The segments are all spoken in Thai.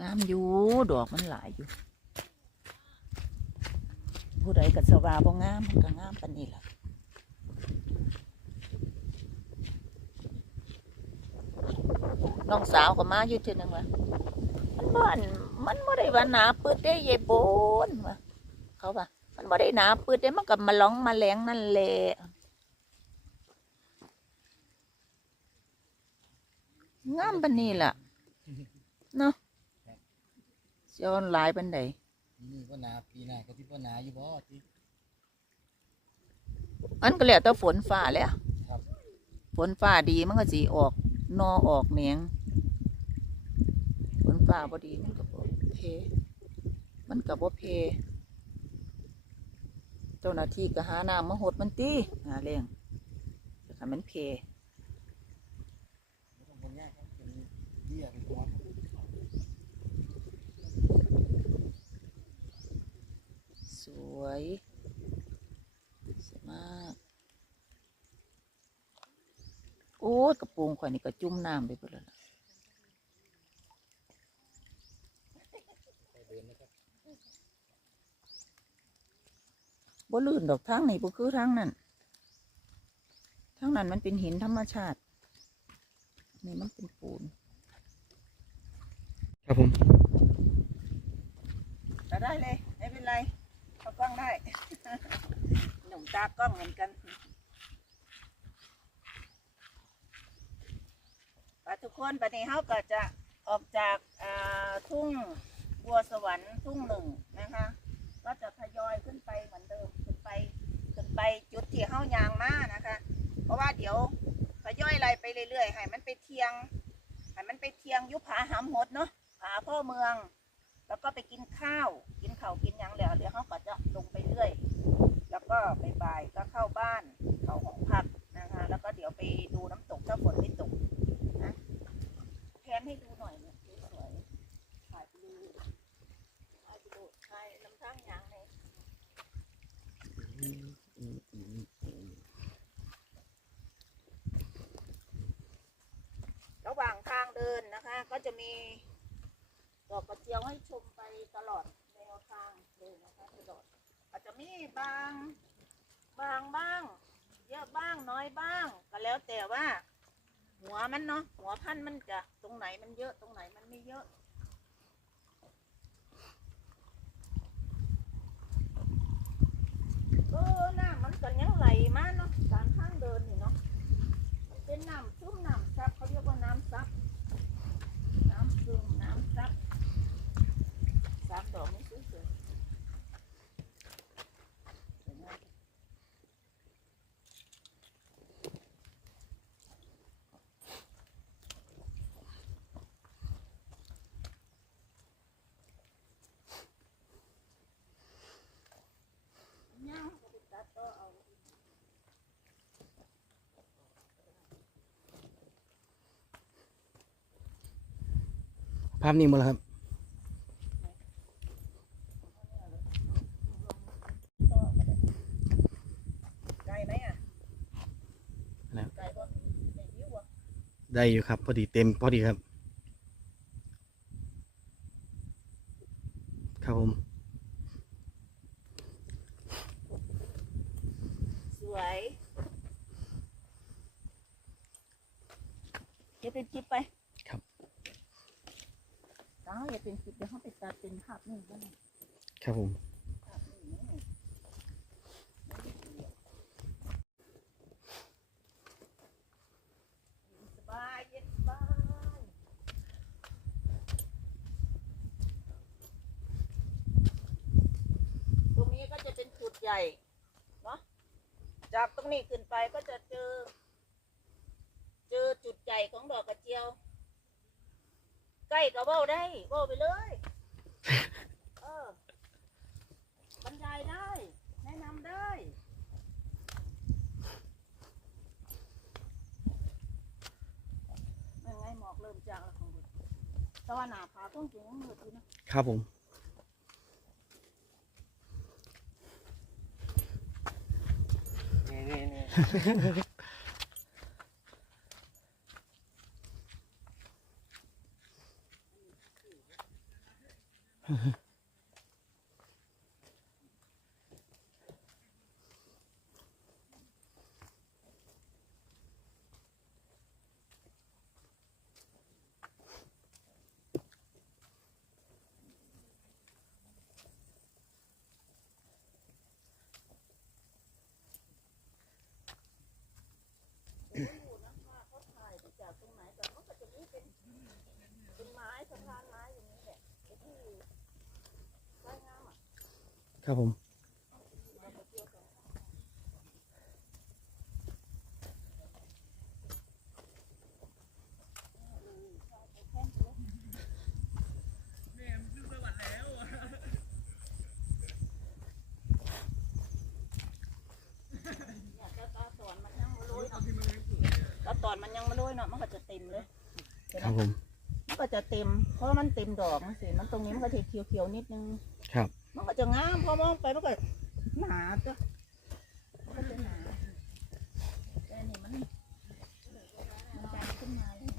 งามอยู่ดอกมันหลายอยู่ ผู้ใดกับสวาบ่งามมันก็งามปานนี้ล่ะน้องสาวก็มาอยู่เทีนึงว่ะมันบ่อันมันบ่ได้ว่าหนาปืดได้ยายโบนว่ะเขาว่ามันบ่ได้หนาปืดได้มันก็มาร้องมาแหลงนั่นแหละงามปานนี้ล่ะเนาะ เสียวหลายปานใดปีนี้ก็หนาปีหน้าก็ที่ก็หนาอยู่บ่ที่อันก็แล้วแต่ฝนฟ้าแหล้วครับฝนฟ้าดีมันก็สิออกนอออกแหนงฝนฟ้าบ่ดีมันก็บ่เพ มันก็บ่เพ เจ้าหน้าที่ก็หาน้ำมาหดมันติหาแรงแต่คันมันเพ ไม่ต้องคนยากครับเป็นเบี้ยเป็นหัว สวยสวยมาก โอ้ยกระโปรงข่อยนี่ก็จุ่มน้ำไปเบิดแล้วล่ะเดินนะครับบ่ลื่นดอกทางนี่บ่คือทางนั้นทางนั้นมันเป็นหินธรรมชาติ นี่มันเป็นปูน ครับผมก็ได้เลย ไม่เป็นไรเขากล้องได้ หนุ่มตากล้องเหมือนกัน ไปทุกคนปันนี้เขาก็จะออกจากทุ่งบัวสวรรค์ทุ่งหนึ่งนะคะ ก็จะทยอยขึ้นไปเหมือนเดิมขึ้นไปขึ้นไปจุดที่เฮายางมานะคะ เพราะว่าเดี๋ยวทยอยไล่ไปเรื่อยๆให้มันไปเทียงให้มันไปเทียงยุผาหำหดเนาะผาพ่อเมือง แล้วก็ไปกินข้าว กินเขากินยังแล้วเดี๋ยวเขาก็จะลงไปเรื่อย แล้วก็บ่ายๆก็เข้าบ้านเขาห้องพักนะคะ แล้วก็เดี๋ยวไปดูน้ำตกถ้าฝนไม่ตก แพนให้ดูหน่อยเนี่ยสวยๆถ่ายไปดูถ่ายไปดูถ่ายน้ำทางยางเลยระหว่างทางเดินนะคะ ก็จะมีดอกกระเจียวให้ชมไปตลอดแนวทางเลยนะคะตลอดอาจจะมีบาง บางบ้าง เยอะบ้างน้อยบ้าง ก็แล้วแต่ว่า หัวมันเนาะหัวพันธุ์มันจะตรงไหนมันเยอะตรงไหนมันไม่เยอะเออน้ำมันก็ยังไหลมาเนาะการทางเดินนี่เนาะมันเป็นน้ำชุ่มน้ำซับเขาเรียกว่าน้ำซับ น้ำซึมน้ำซับสามดอกนี่สวยๆสวยงามย่างก็ไปตัดต่อเอา ภาพนี้หมดแล้วครับต่อก็ได้ไกลไหมอะแล้ว ไกลบ่ไม่หิวอะได้อยู่ครับ พอดีเต็มพอดีครับ ครับผม สวยเดี๋ยวเป็นคลิปไป ครับอ้าวอย่าเป็นคลิปเดี๋ยวเขาไปตัดเป็นภาพนิ่งบ้างครับผมภาพนิ่งนี่สบายเย็นสบายตรงนี้ก็จะเป็นจุดใหญ่เนาะจากตรงนี้ขึ้นไปก็จะเจอ เจอจุดใหญ่ของดอกกระเจียว ใกล้กับว่าได้เว่าไปเลย เออบรรยายได้ แนะนำได้ยังไงหมอกเริ่มจางแล้วของบุตรแต่ว่าหนาผาต้องสูงมืดอยู่นะครับผมเอยู่นะคะเขาถ่ายมาจากตรงไหนแต่เขาก็จะมีเป็นเป็นไม้สะพานไม้อย่างนี้แหละไอ้ที่สวยงามอะ ครับผมเนี่ยแต่ตาตอนมันยังไม่โรยเนาะตาตอนมันยังไม่โรยเนาะมันก็จะเต็มเลยเห็นไหครับมผม มันก็จะเต็ม เพราะมันเต็มดอกมันสิมันตรงนี้มันก็จะเขียวๆนิดนึง ครับ มันก็จะงามพอมองไปมันก็หนาจ้ะมันก็จะหนาแต่อันนี่มันมันดันขึ้นมาเลย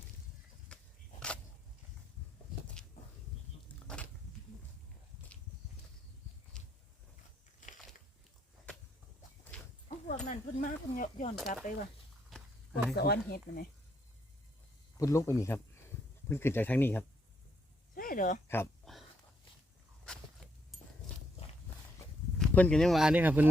เอาพวกนั้นเพุ่นมาเพุ่นย้อนกลับไปว่ะพวกสะออนเห็ดน่ะไหมพุ่นลุกไปนี่ครับ เพุ่นขึ้นจากทางนี้ครับ ใช่เหรอครับ พิ่นกันยังว่านี่ครับเพิ่น